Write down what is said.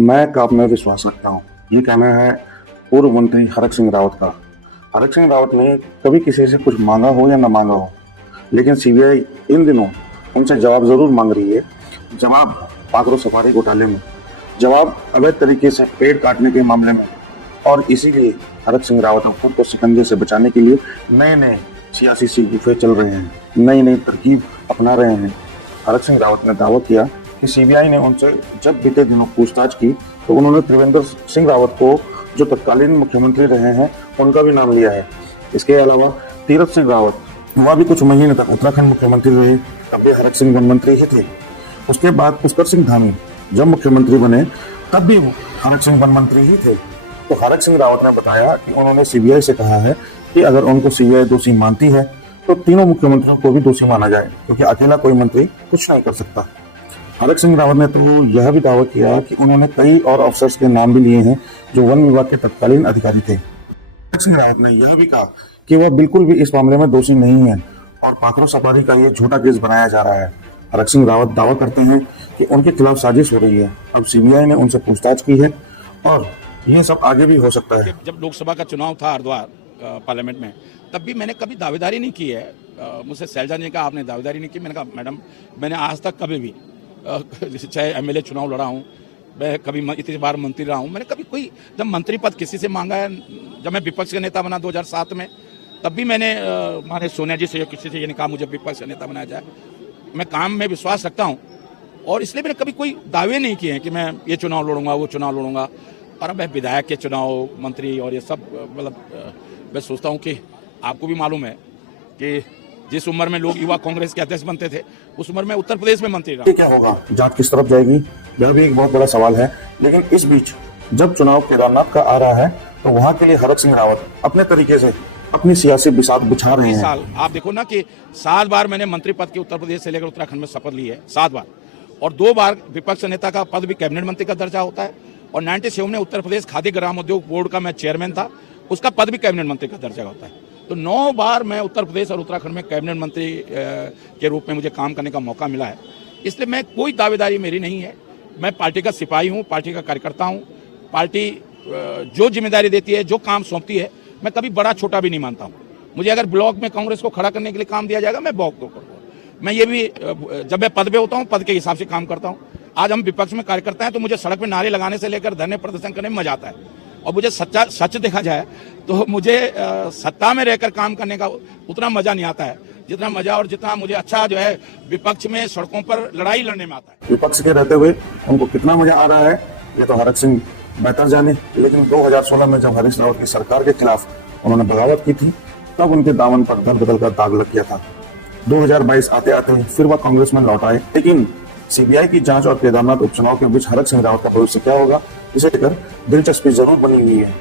मैं काम में विश्वास रखता हूँ, ये कहना है पूर्व मंत्री हरक सिंह रावत का। हरक सिंह रावत ने कभी किसी से कुछ मांगा हो या न मांगा हो, लेकिन सीबीआई इन दिनों उनसे जवाब जरूर मांग रही है। जवाब पाखरो सफारी घोटाले में, जवाब अवैध तरीके से पेड़ काटने के मामले में, और इसीलिए हरक सिंह रावत खुद को शिकंजे से बचाने के लिए नए नए सियासी शिकवे चल रहे हैं, नई नई तरकीब अपना रहे हैं। हरक सिंह रावत ने दावा किया कि सीबीआई ने उनसे जब बीते दिनों पूछताछ की तो उन्होंने त्रिवेंद्र सिंह रावत को, जो तत्कालीन मुख्यमंत्री रहे हैं, उनका भी नाम लिया है। इसके अलावा तीरथ सिंह रावत, वह भी कुछ महीने तक उत्तराखंड मुख्यमंत्री रहे, तब भी हरक सिंह वन मंत्री ही थे। उसके बाद पुष्कर सिंह धामी जब मुख्यमंत्री बने तब भी हरक सिंह वन मंत्री ही थे। तो हरक सिंह रावत ने बताया कि उन्होंने सीबीआई से कहा है कि अगर उनको सीबीआई दोषी मानती है तो तीनों मुख्यमंत्रियों को भी दोषी माना जाए, क्योंकि अकेला कोई मंत्री कुछ नहीं कर सकता। हरक सिंह रावत ने तो यह भी दावा किया कि उन्होंने कई और अफसर्स के नाम भी लिए हैं जो वन विभाग के तत्कालीन अधिकारी थे। हरक सिंह रावत ने यह भी कहा कि वह बिल्कुल भी इस मामले में दोषी नहीं है और पाखरो सफारी का ये झूठा केस बनाया जा रहा है। हरक सिंह रावत दावा करते हैं कि उनके खिलाफ साजिश हो रही है। अब सीबीआई ने उनसे पूछताछ की है और ये सब आगे भी हो सकता है। जब लोकसभा का चुनाव था हरिद्वार पार्लियामेंट में, तब भी मैंने कभी दावेदारी नहीं की है। मुझसे शैलजा ने कहा आपने दावेदारी नहीं की। मैंने कहा मैडम, मैंने आज तक कभी भी चाहे एमएलए चुनाव लड़ा हूँ, मैं कभी इतनी बार मंत्री रहा हूँ, मैंने कभी कोई जब मंत्री पद किसी से मांगा है, जब मैं विपक्ष का नेता बना 2007 में, तब भी मैंने माने सोनिया जी से या किसी से ये नहीं कहा मुझे विपक्ष का नेता बनाया जाए। मैं काम में विश्वास रखता हूँ और इसलिए मैंने कभी कोई दावे नहीं किए हैं कि मैं ये चुनाव लड़ूंगा, वो चुनाव लड़ूंगा। और अब मैं विधायक के चुनाव, मंत्री और ये सब, मतलब मैं सोचता हूँ कि आपको भी मालूम है कि जिस उम्र में लोग युवा कांग्रेस के अध्यक्ष बनते थे, उस उम्र में उत्तर प्रदेश में मंत्री रहा। क्या होगा, जांच किस तरफ जाएगी, यह भी एक बहुत बड़ा सवाल है। लेकिन इस बीच जब चुनाव केदारनाथ का आ रहा है तो वहां के लिए हरक सिंह रावत अपने तरीके से अपनी सियासी बिसात बिछा रहे हैं। साल आप देखो ना कि 7 बार मैंने मंत्री पद के उत्तर प्रदेश से लेकर उत्तराखंड में शपथ ली है, 7 बार, और 2 बार विपक्ष नेता का पद भी कैबिनेट मंत्री का दर्जा होता है। और 97 में उत्तर प्रदेश खादी ग्राम उद्योग बोर्ड का मैं चेयरमैन था, उसका पद भी कैबिनेट मंत्री का दर्जा होता है। तो 9 बार मैं उत्तर प्रदेश और उत्तराखंड में कैबिनेट मंत्री के रूप में मुझे काम करने का मौका मिला है। इसलिए मैं कोई दावेदारी मेरी नहीं है। मैं पार्टी का सिपाही हूँ, पार्टी का कार्यकर्ता हूँ। पार्टी जो जिम्मेदारी देती है, जो काम सौंपती है, मैं कभी बड़ा छोटा भी नहीं मानता हूँ। मुझे अगर ब्लॉक में कांग्रेस को खड़ा करने के लिए काम दिया जाएगा, मैं ब्लॉक को करूँगा। मैं ये भी, जब मैं पद पे होता हूँ, पद के हिसाब से काम करता हूँ। आज हम विपक्ष में कार्यकर्ता हैं तो मुझे सड़क पे नारे लगाने से लेकर धरने प्रदर्शन करने में मजा आता है। और मुझे सच देखा जाए तो मुझे सत्ता में रहकर काम करने का उतना मजा नहीं आता है जितना मजा और जितना मुझे अच्छा जो है विपक्ष में सड़कों पर लड़ाई लड़ने में आता है। विपक्ष के रहते हुए उनको कितना मजा आ रहा है ये तो हरक सिंह बेहतर जाने। लेकिन 2016 में जब हरीश रावत की सरकार के खिलाफ उन्होंने बगावत की थी, तब उनके दामन पर दल बदल का दाग लग गया था। 2022 आते आते फिर वह कांग्रेस में लौट आए। लेकिन सीबीआई की जांच और केदारनाथ उपचुनाव के बीच हरक सिंह रावत का भविष्य क्या होगा, इसे लेकर दिलचस्पी जरूर बनी हुई है।